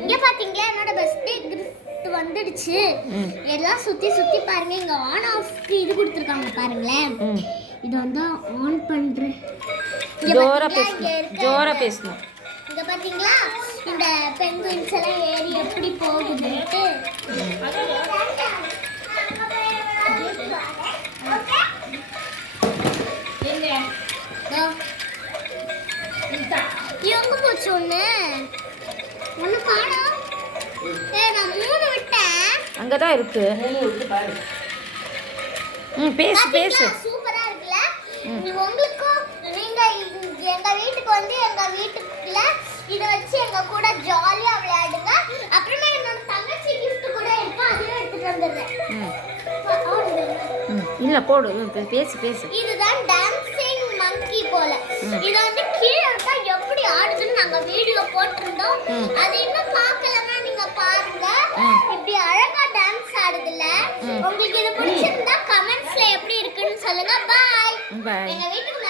இங்க பாத்தீங்களா என்னோட பர்த்டே கிஃப்ட் வந்துடுச்சு. எல்லாம் சுத்தி சுத்தி பாருங்க. இங்க ஆன் ஆஃப்க்கு இது கொடுத்திருக்காங்க பாருங்களேன். இது வந்து ஆன் பண்றேன். ஜோரா பேசணும். இங்க பாத்தீங்களா இந்த பெங்குயின்ஸ் எல்லாம் ஏறி எப்படி போகுதுன்ட்டு. எங்க போச்சு ஒண்ணு காணோம். நான் 3 விட்டேன். அங்கதான் இருக்கு. பேசு பேசு. சூப்பரா இருக்குல. உங்களுக்கும் நீங்க எங்க வீட்டுக்கு வந்து எங்க வீட்டுக்குள்ள இத வச்சு எங்க கூட ஜாலியா விளையாடுங்க. அப்புறமா என்னோட தங்கச்சி gift கூட இருக்கு. அதையும் எடுத்துட்டு வந்துடுறேன். இல்ல போடு பேசு பேசு. இதுதான் டான்சிங் மங்கி போல. இது வந்து கீழ இருக்கா எப்படி ஆடுதுன்னு நாங்க வீடியோ போட்டுருந்தோம். அது இன்னும் பார்க்கலன்னா நீங்க பாருங்க. இப்படி அழகா டான்ஸ் ஆடுதுல. உங்களுக்கு இது பிடிச்சிருந்தா கமெண்ட்ஸ்ல எப்படி இருக்குன்னு சொல்லுங்க. பை. பை. எங்க வீட்டுக்கு